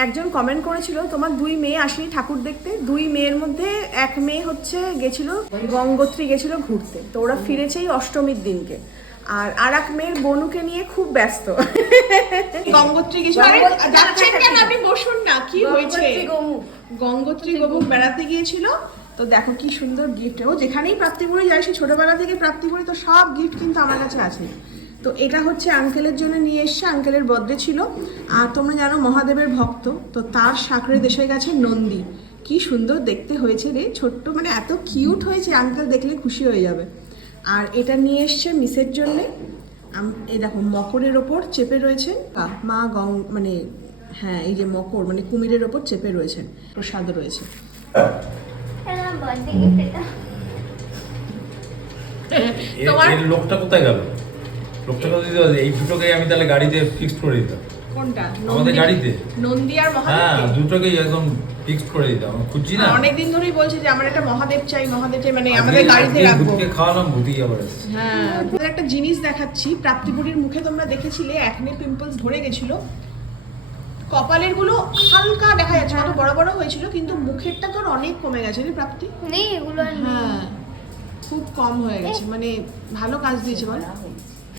একজন কমেন্ট করেছিল তোমার 2 মেয়ে আসেনি ঠাকুর দেখতে, 2 মেয়ের মধ্যে এক মেয়ে হচ্ছে গেছিল গঙ্গোত্রী গেছিল ঘুরতে, তো ওরা ফিরেছে এই অষ্টমীর দিনকে। আর এক মেয়ের বনুকে নিয়ে খুব ব্যস্ত। গঙ্গোত্রী গেছিল। যাচ্ছেন কেন আপনি, বসুন না, কি হয়েছে? গঙ্গোত্রী গোমুখ বেড়াতে গিয়েছিল। তো দেখো কি সুন্দর গিফট, ও যেখানেই প্রাপ্তিপুরি যায়, সে ছোটবেলা থেকে প্রাপ্তিপুরি, তো সব গিফট কিন্তু আমার কাছে আছে। তো এটা হচ্ছে আঙ্কেলের জন্য নিয়ে এসছে, আঙ্কেলের বার্থডে ছিল। আর তোমরা জানো মহাদেবের ভক্ত, তো তার সাকরে দেশে গেছে নন্দী। কি সুন্দর দেখতে হয়েছে রে, ছোট্ট, মানে এত কিউট হয়েছে, আঙ্কেল দেখলে খুশি হয়ে যাবে। আর এটা নিয়ে এসছে মিসের জন্যে। এই দেখো মকরের ওপর চেপে রয়েছে মা মানে হ্যাঁ, এই যে মকর মানে কুমিরের ওপর চেপে রয়েছেন, প্রসাদ রয়েছে। তোমার লোকটা কোথায় গেল? লোকটা কোথায় গেল? এই দুটোকে আমি তাহলে গাড়িতে ফিক্সড করে দিতাম। কোনটা? আমাদের গাড়িতে নন্দী আর মহাদেব। হ্যাঁ, দুটোকেই একদম ফিক্সড করে দিতাম। খুঁজছি না, অনেকদিন ধরেই বলছি যে আমার একটা মহাদেব চাই, মহাদেব চাই, মানে আমাদের গাড়িতে রাখবো। ভূতকে খাওয়ালাম, ভূতই আবার আসছে। হ্যাঁ, তোমাদের একটা জিনিস দেখাচ্ছি। প্রাপ্তিপুরীর মুখে তোমরা দেখেছিলে একনে পিম্পলস ধরে গেছিল, কপালের গুলো হালকা দেখা যাচ্ছে, কত বড় বড় হয়েছিল, কিন্তু মুখেরটা তোর অনেক কমে গেছে রে প্রাপ্তি। নেই এগুলো আর নেই। হ্যাঁ, খুব কম হয়ে গেছে, মানে ভালো কাজ দিয়েছে বল।